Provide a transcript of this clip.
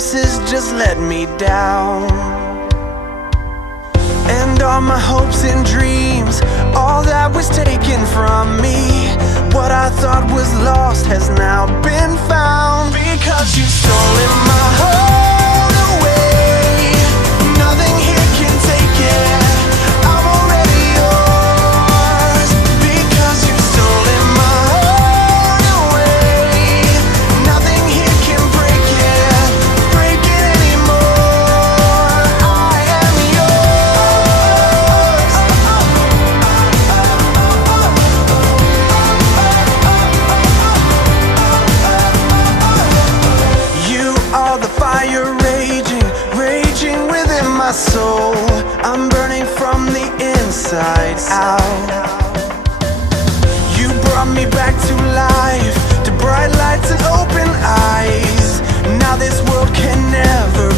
promises just let me down. And all my hopes and dreams, all that was taken from me. What I thought was lost has now been found. Because you've stolen my heart away. Nothing here can take it. I'm already yours. Because you've stolen my heart away. Nothing here can break it anymore. I am yours. You are the fire raging within my soul. I'm burning from the inside out. You brought me back to life, to bright lights and open eyes. Now this world can never